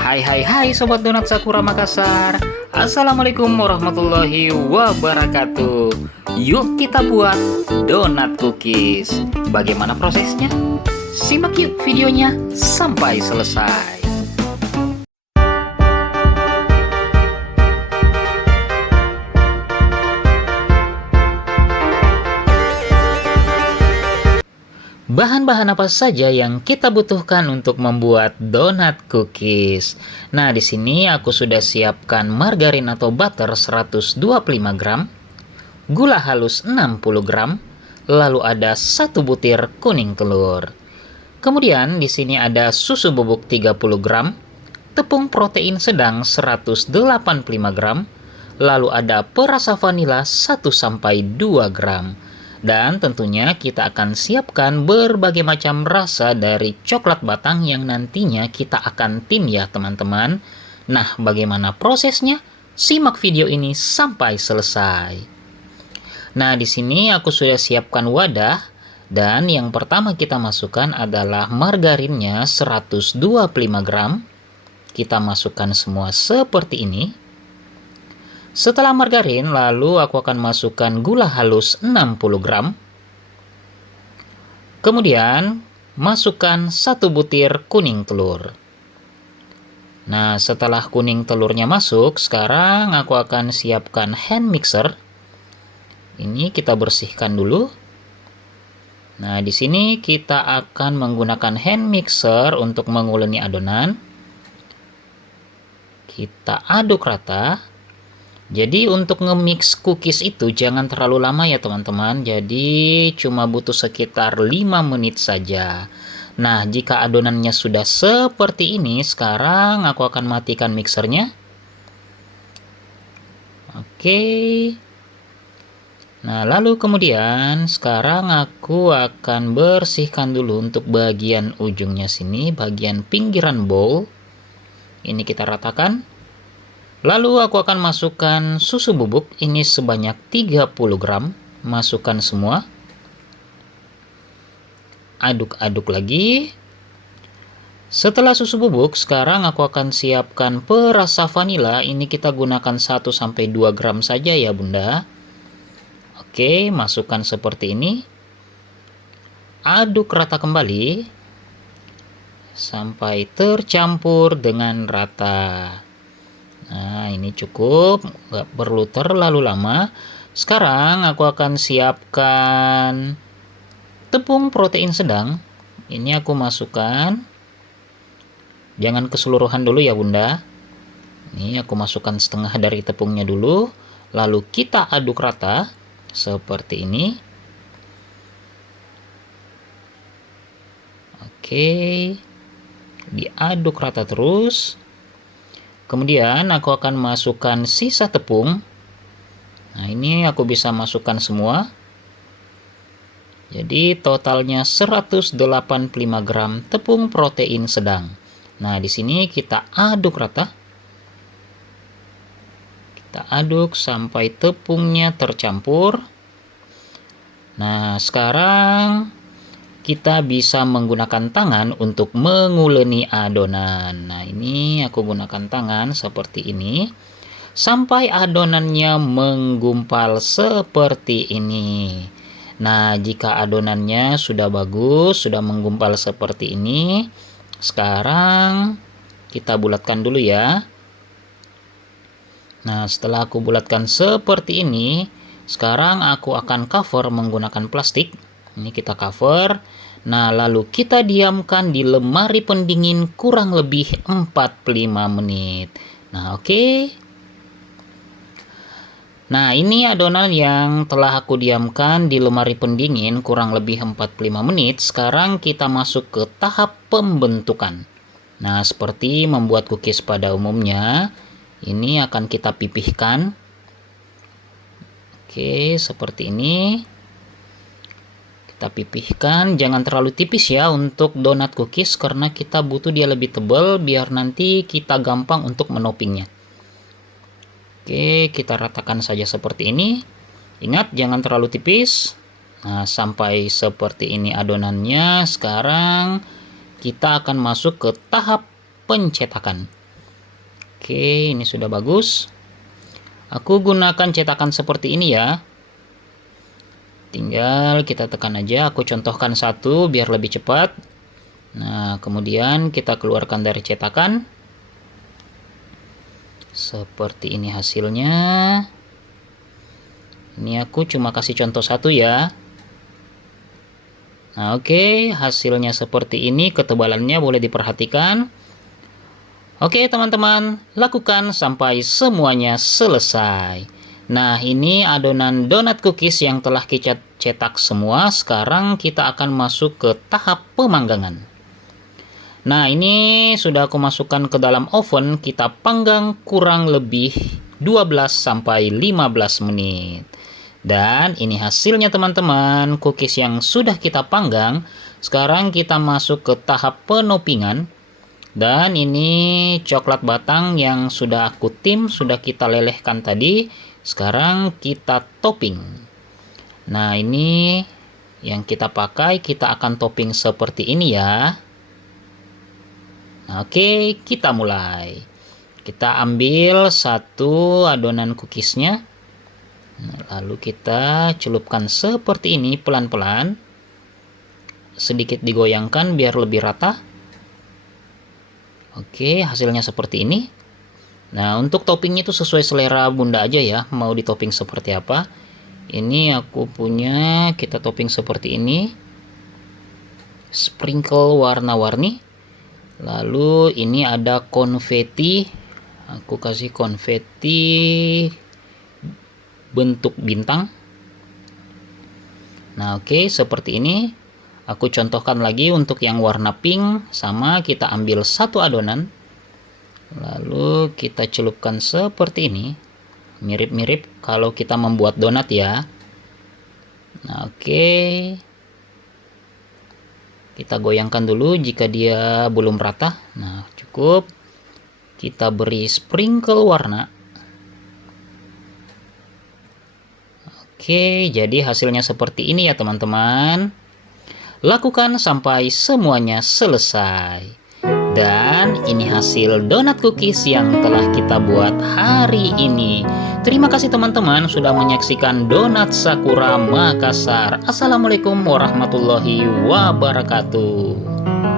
Hai Sobat Donat Sakura Makassar. Assalamualaikum warahmatullahi wabarakatuh. Yuk kita buat donat cookies. Bagaimana prosesnya? Simak yuk videonya sampai selesai. Bahan-bahan apa saja yang kita butuhkan untuk membuat donat cookies? Nah, di sini aku sudah siapkan margarin atau butter 125 gram, gula halus 60 gram, lalu ada 1 butir kuning telur. Kemudian di sini ada susu bubuk 30 gram, tepung protein sedang 185 gram, lalu ada perasa vanila 1 sampai 2 gram. Dan tentunya kita akan siapkan berbagai macam rasa dari coklat batang yang nantinya kita akan tim ya teman-teman. Nah, bagaimana prosesnya? Simak video ini sampai selesai. Nah, di sini aku sudah siapkan wadah dan yang pertama kita masukkan adalah margarinnya 125 gram. Kita masukkan semua seperti ini. Setelah margarin, lalu aku akan masukkan gula halus 60 gram. Kemudian, masukkan 1 butir kuning telur. Nah, setelah kuning telurnya masuk, sekarang aku akan siapkan hand mixer. Ini kita bersihkan dulu. Nah, di sini kita akan menggunakan hand mixer untuk menguleni adonan. Kita aduk rata. Jadi untuk nge-mix cookies itu jangan terlalu lama ya teman-teman. Jadi cuma butuh sekitar 5 menit saja. Nah, jika adonannya sudah seperti ini, sekarang aku akan matikan mixernya. Oke. Nah, lalu kemudian sekarang aku akan bersihkan dulu untuk bagian ujungnya sini, bagian pinggiran bowl. Ini kita ratakan. Lalu aku akan masukkan susu bubuk ini sebanyak 30 gram. Masukkan semua. Aduk-aduk lagi. Setelah susu bubuk, sekarang aku akan siapkan perasa vanila. Ini kita gunakan 1-2 gram saja ya bunda. Oke, masukkan seperti ini. Aduk rata kembali. Sampai tercampur dengan rata. Nah, ini cukup, nggak perlu terlalu lama. Sekarang aku akan siapkan tepung protein sedang. Ini aku masukkan. Jangan keseluruhan dulu ya bunda. Ini aku masukkan setengah dari tepungnya dulu. Lalu kita aduk rata, seperti ini. Oke, diaduk rata terus. Kemudian aku akan masukkan sisa tepung. Nah, ini aku bisa masukkan semua. Jadi totalnya 185 gram tepung protein sedang. Nah, di sini kita aduk rata. Kita aduk sampai tepungnya tercampur. Nah, sekarang kita bisa menggunakan tangan untuk menguleni adonan. Nah, ini aku gunakan tangan seperti ini. Sampai adonannya menggumpal seperti ini. Nah, jika adonannya sudah bagus, sudah menggumpal seperti ini. Sekarang kita bulatkan dulu ya. Nah, setelah aku bulatkan seperti ini, sekarang aku akan cover menggunakan plastik. Ini kita cover. Nah, lalu kita diamkan di lemari pendingin kurang lebih 45 menit. Nah, oke. Nah, ini adonan yang telah aku diamkan di lemari pendingin kurang lebih 45 menit. Sekarang kita masuk ke tahap pembentukan. Nah, seperti membuat cookies pada umumnya, ini akan kita pipihkan. Oke, seperti ini. Kita pipihkan, jangan terlalu tipis ya untuk donat cookies karena kita butuh dia lebih tebal biar nanti kita gampang untuk menopingnya. Oke, kita ratakan saja seperti ini. Ingat, jangan terlalu tipis. Nah, sampai seperti ini adonannya. Sekarang kita akan masuk ke tahap pencetakan. Oke, ini sudah bagus. Aku gunakan cetakan seperti ini ya. Tinggal kita tekan aja, aku contohkan satu biar lebih cepat. Nah, kemudian kita keluarkan dari cetakan. Seperti ini hasilnya. Ini aku cuma kasih contoh satu ya. Nah, oke, hasilnya seperti ini, ketebalannya boleh diperhatikan. Oke teman-teman, lakukan sampai semuanya selesai. Nah, ini adonan donat cookies yang telah kita cetak semua. Sekarang kita akan masuk ke tahap pemanggangan. Nah, ini sudah aku masukkan ke dalam oven. Kita panggang kurang lebih 12 sampai 15 menit. Dan ini hasilnya teman-teman, cookies yang sudah kita panggang. Sekarang kita masuk ke tahap penopingan. Dan ini coklat batang yang sudah aku tim, sudah kita lelehkan tadi. Sekarang kita topping. Nah, ini yang kita pakai, kita akan topping seperti ini ya. Nah, oke, kita mulai. Kita ambil satu adonan cookiesnya. Lalu kita celupkan seperti ini pelan-pelan. Sedikit digoyangkan biar lebih rata. Oke, hasilnya seperti ini. Nah, untuk toppingnya itu sesuai selera bunda aja ya, mau di topping seperti apa. Ini aku punya, kita topping seperti ini. Sprinkle warna-warni. Lalu ini ada konfeti. Aku kasih konfeti bentuk bintang. Nah, oke, seperti ini. Aku contohkan lagi untuk yang warna pink, sama kita ambil satu adonan. Lalu kita celupkan seperti ini. Mirip-mirip kalau kita membuat donat ya. Nah, oke. Kita goyangkan dulu jika dia belum rata. Nah, cukup. Kita beri sprinkle warna. Oke, jadi hasilnya seperti ini ya teman-teman. Lakukan sampai semuanya selesai. Dan ini hasil donat cookies yang telah kita buat hari ini. Terima kasih teman-teman sudah menyaksikan Donat Sakura Makassar. Assalamualaikum warahmatullahi wabarakatuh.